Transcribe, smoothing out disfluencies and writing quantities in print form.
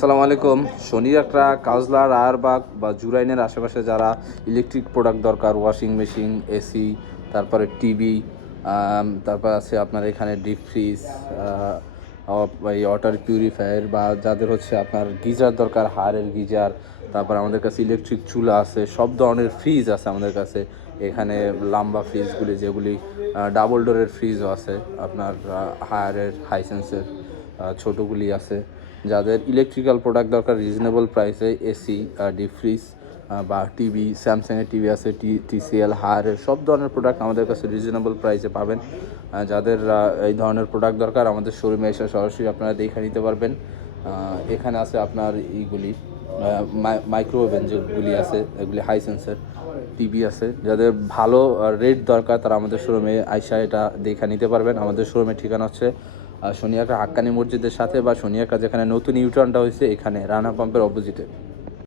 আসসালামু আলাইকুম। শনির একটা কাজলার আয়ারবাগ বা জুরাইনের আশেপাশে যারা ইলেকট্রিক প্রোডাক্ট দরকার, ওয়াশিং মেশিন, এসি, তারপরে টিভি, তারপর আছে আপনার এখানে ডিপ ফ্রিজ, এই ওয়াটার পিউরিফায়ার, বা যাদের হচ্ছে আপনার গিজার দরকার, হাড়ের গিজার, তারপর আমাদের কাছে ইলেকট্রিক চুলা আছে, সব ধরনের ফ্রিজ আছে আমাদের কাছে। এখানে লম্বা ফ্রিজগুলি যেগুলি ডাবল ডোরের ফ্রিজও আছে, আপনার হায়ারের হাইসেন্সের ছোটোগুলি আছে। যাদের ইলেকট্রিক্যাল প্রোডাক্ট দরকার রিজনেবল প্রাইসে, এসি, ডিপ ফ্রিজ বা টিভি, স্যামসাংয়ের টিভি আছে, টিসিএল, হায়ারের সব ধরনের প্রোডাক্ট আমাদের কাছে রিজনেবল প্রাইসে পাবেন। যাদের এই ধরনের প্রোডাক্ট দরকার আমাদের শোরুমে এসে সরাসরি আপনারা দেখে নিতে পারবেন। এখানে আছে আপনার এইগুলি মাইক্রোওয়েভেন যেগুলি আছে, এগুলি হাইসেন্সের টিভি আছে। যাদের ভালো রেট দরকার তারা আমাদের শোরুমে আইসা এটা দেখে নিতে পারবেন। আমাদের শোরুমের ঠিকানা হচ্ছে শনিয়াকা হাক্কানি মসজিদের সাথে, বা শনিয়াকা যেখানে নতুন ইউটার্নটা হয়েছে এখানে রানা পাম্পের অপোজিটে।